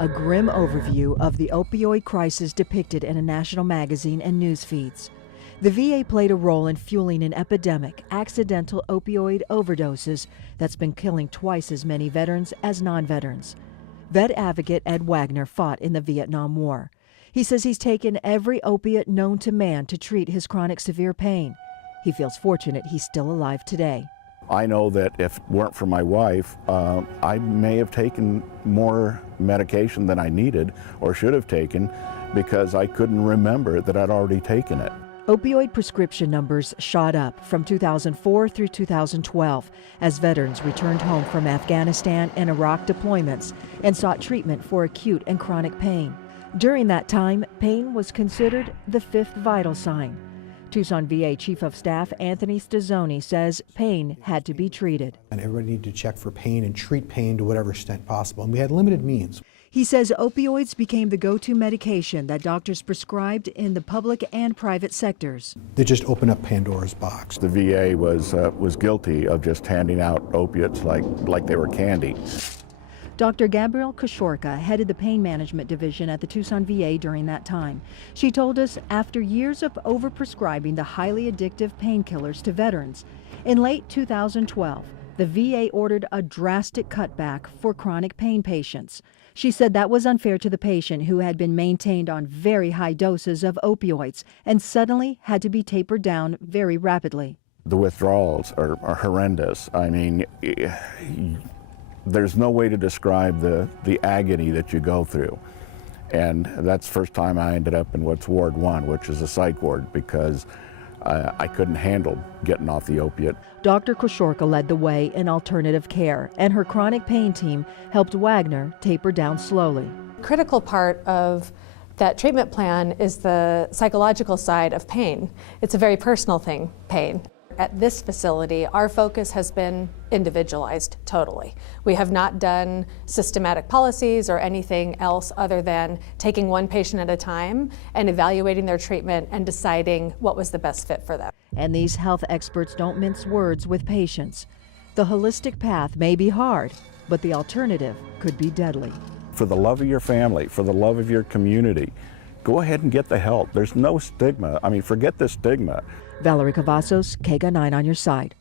A grim overview of the opioid crisis depicted in a national magazine and news feeds. The VA played a role in fueling an epidemic, accidental opioid overdoses, that's been killing twice as many veterans as non-veterans. Vet advocate Ed Wagner fought in the Vietnam War. He says he's taken every opiate known to man to treat his chronic severe pain. He feels fortunate he's still alive today. I know that if it weren't for my wife, I may have taken more medication than I needed or should have taken because I couldn't remember that I'd already taken it. Opioid prescription numbers shot up from 2004 through 2012 as veterans returned home from Afghanistan and Iraq deployments and sought treatment for acute and chronic pain. During that time, pain was considered the fifth vital sign. Tucson VA Chief of Staff Anthony Stazzoni says pain had to be treated. And everybody needed to check for pain and treat pain to whatever extent possible, and we had limited means. He says opioids became the go-to medication that doctors prescribed in the public and private sectors. They just opened up Pandora's box. The VA was guilty of just handing out opiates like they were candy. Dr. Gabrielle Koshorka headed the pain management division at the Tucson VA during that time. She told us after years of overprescribing the highly addictive painkillers to veterans, in late 2012, the VA ordered a drastic cutback for chronic pain patients. She said that was unfair to the patient who had been maintained on very high doses of opioids and suddenly had to be tapered down very rapidly. The withdrawals are horrendous. I mean, there's no way to describe the agony that you go through. And that's the first time I ended up in what's Ward 1, which is a psych ward, because I couldn't handle getting off the opiate. Dr. Koshorka led the way in alternative care, and her chronic pain team helped Wagner taper down slowly. Critical part of that treatment plan is the psychological side of pain. It's a very personal thing, pain. At this facility, our focus has been individualized totally. We have not done systematic policies or anything else other than taking one patient at a time and evaluating their treatment and deciding what was the best fit for them. And these health experts don't mince words with patients. The holistic path may be hard, but the alternative could be deadly. For the love of your family, for the love of your community, go ahead and get the help. There's no stigma. I mean, forget the stigma. Valerie Cavazos, KGA 9 on your side.